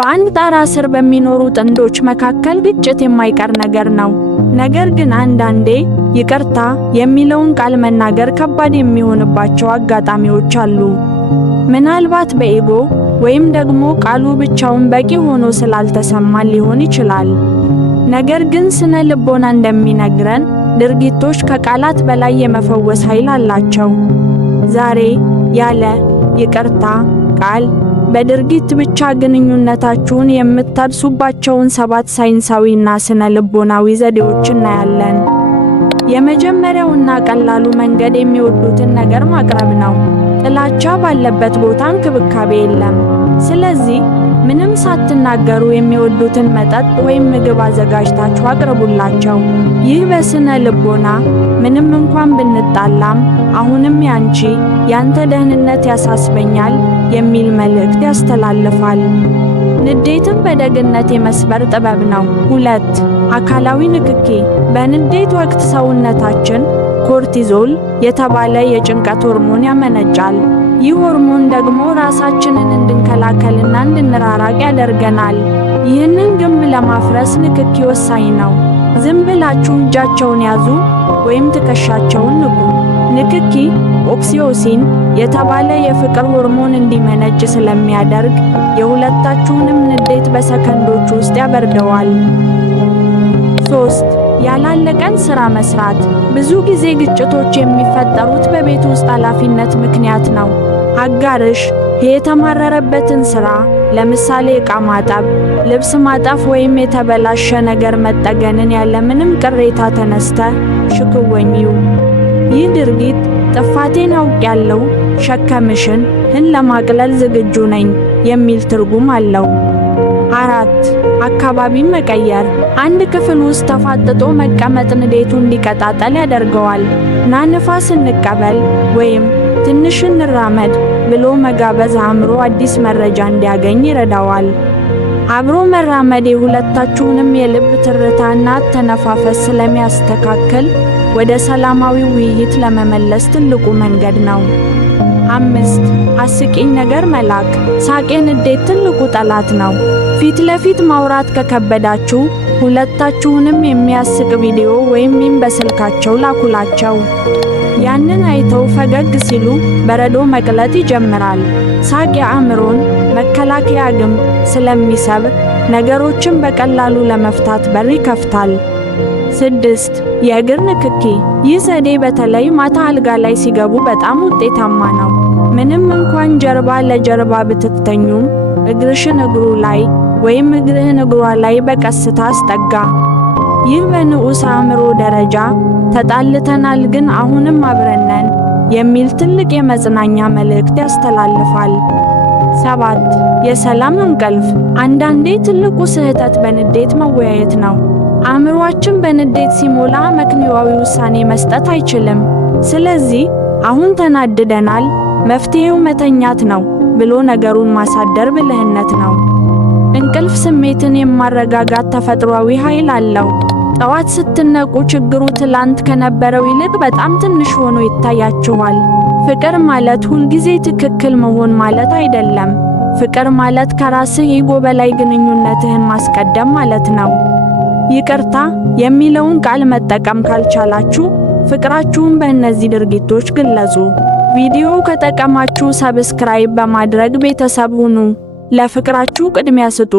በአንድ ጣራ ስር በሚኖሩ ጥንዶች መካከል ግጭት የማይቀር ነገር ነው። ነገር ግን አንዳንዴ ይቅርታ የሚለውን ቃል መናገር ከባድ የሚሆንባቸው አጋጣሚዎች አሉ። ምናልባት በኢጎ ወይም ደግሞ ቃሉ ብቻውን በቂ ሆኖ ስላልተሰማን ሊሆን ይችላል። ነገር ግን ስነ ልቦና እንደሚነግረን ድርጊቶች ከቃላት በላይ የመፈወስ ኃይል አላቸው። ዛሬ ያለ ይቅርታ ቃል በድርጊት ብቻ ግንኙነታችሁን የምታድሱባቸውን 7 ሳይንሳዊና ስነ ልቦናዊ ዘዴዎች እናያለን። የመጀመሪያውና ቀላሉ መንገድ የሚወዱትን ነገር ማቅረብ ነው። ጥላቻ ባለበት ቦታ እንክብካቤ የለም። ስለዚህ ምንም ሳትናገሩ የሚወዱትን መጠጥ ወይም ምግብ አዘጋጅታችሁ አቅርቡላቸው። ይህ በስነ ልቦና ምንም እንኳን ብንጣላም አሁንም ያንተ ደህንነት ያሳስበኛል የሚል መልእክት ያስተላልፋል። ንዴትን በደግነት የመስበር ጥበብ ነው። 2. አካላዊ ንክኪ። በንዴት ወቅት ሰውነታችን ኮርቲዞል የተባለ የጭንቀት ሆርሞን ያመነጫል። ይህ ሆርሞን ደግሞ ራሳችንን እንድንከላከልና እንድንራራቅ ያደርገናል። ይህንን ግንብ ለማፍረስ ንክኪ ወሳኝ ነው። ዝም ብላችሁ እጃቸውን ያዙ ወይም ትከሻቸውን ንኩ። ንክኪ ኦክሲቶሲን የተባለ የፍቅር ሆርሞን እንዲመነጭ ስለሚያደርግ የሁለታችሁንም ንዴት በሰከንዶች ውስጥ ያበርደዋል። 3. ያላለቀን ሥራ መስራት። ብዙ ጊዜ ግጭቶች የሚፈጠሩት በቤት ውስጥ ኃላፊነት ምክንያት ነው። አጋርሽ የተማረረበትን ሥራ ለምሳሌ ዕቃ ማጠብ፣ ልብስ ማጠፍ ወይም የተበላሸ ነገር መጠገንን ያለምንም ቅሬታ ሽክወኚው። ይህ ድርጊት ጥፋቴን አውቄያለሁ፣ ሸክምሽን ለማቅለል ዝግጁ ነኝ የሚል ትርጉም አለው። 4. አካባቢን መቀየር። አንድ ክፍል ውስጥ ተፋጥጦ መቀመጥ ንዴቱ እንዲቀጣጠል ያደርገዋል። ንፋስ እንቀበል ወይም ትንሽ እንራመድ ብሎ መጋበዝ አእምሮ አዲስ መረጃ እንዲያገኝ ይረዳዋል። አብሮ መራመድ የሁለታችሁንም የልብ ትርታና አተነፋፈስ ስለሚያስተካክል ወደ ሰላማዊ ውይይት ለመመለስ ትልቁ መንገድ ነው። 5. አስቂኝ ነገር መላክ። ሳቅ የንዴት ትልቁ ጠላት ነው። ፊት ለፊት ማውራት ከከበዳችሁ ሁለታችሁንም የሚያስቅ ቪዲዮ ወይም ሚም በስልካቸው ላኩላቸው። ያንን አይተው ፈገግ ሲሉ በረዶ መቅለጥ ይጀምራል። ሳቅ የአእምሮን መከላከያ ግንብ ስለሚሰብር ነገሮችን በቀላሉ ለመፍታት በር ይከፍታል። 6. የእግር ንክኪ። ይህ ዘዴ በተለይ ማታ አልጋ ላይ ሲገቡ በጣም ውጤታማ ነው። ምንም እንኳን ጀርባ ለጀርባ ብትተኙም እግርሽን እግሩ ላይ ወይም እግርህን እግሯ ላይ በቀስታ አስጠጋ። ይህ በንዑስ አእምሮ ደረጃ ተጣልተናል ግን አሁንም አብረን ነን የሚል ትልቅ የመጽናኛ መልእክት ያስተላልፋል። 7. የሰላም እንቅልፍ። አንዳንዴ ትልቁ ስህተት በንዴት መወያየት ነው። አእምሮአችን በንዴት ሲሞላ ምክንያታዊ ውሳኔ መስጠት አይችልም። ስለዚህ አሁን ተናድደናል፣ መፍትሄው መተኛት ነው ብሎ ነገሩን ማሳደር ብልህነት ነው። እንቅልፍ ስሜትን የማረጋጋት ተፈጥሯዊ ኃይል አለው። ጠዋት ስትነቁ ችግሩ ትላንት ከነበረው ይልቅ በጣም ትንሽ ሆኖ ይታያችኋል። ፍቅር ማለት ሁልጊዜ ትክክል መሆን ማለት አይደለም። ፍቅር ማለት ከራስህ ኢጎ በላይ ግንኙነትህን ማስቀደም ማለት ነው። ይቅርታ የሚለውን ቃል መጠቀም ካልቻላችሁ ፍቅራችሁን በእነዚህ ድርጊቶች ግለጹ። ቪዲዮው ከጠቀማችሁ ሰብስክራይብ በማድረግ ቤተሰብ ሁኑ። ለፍቅራችሁ ቅድሚያ ስጡ።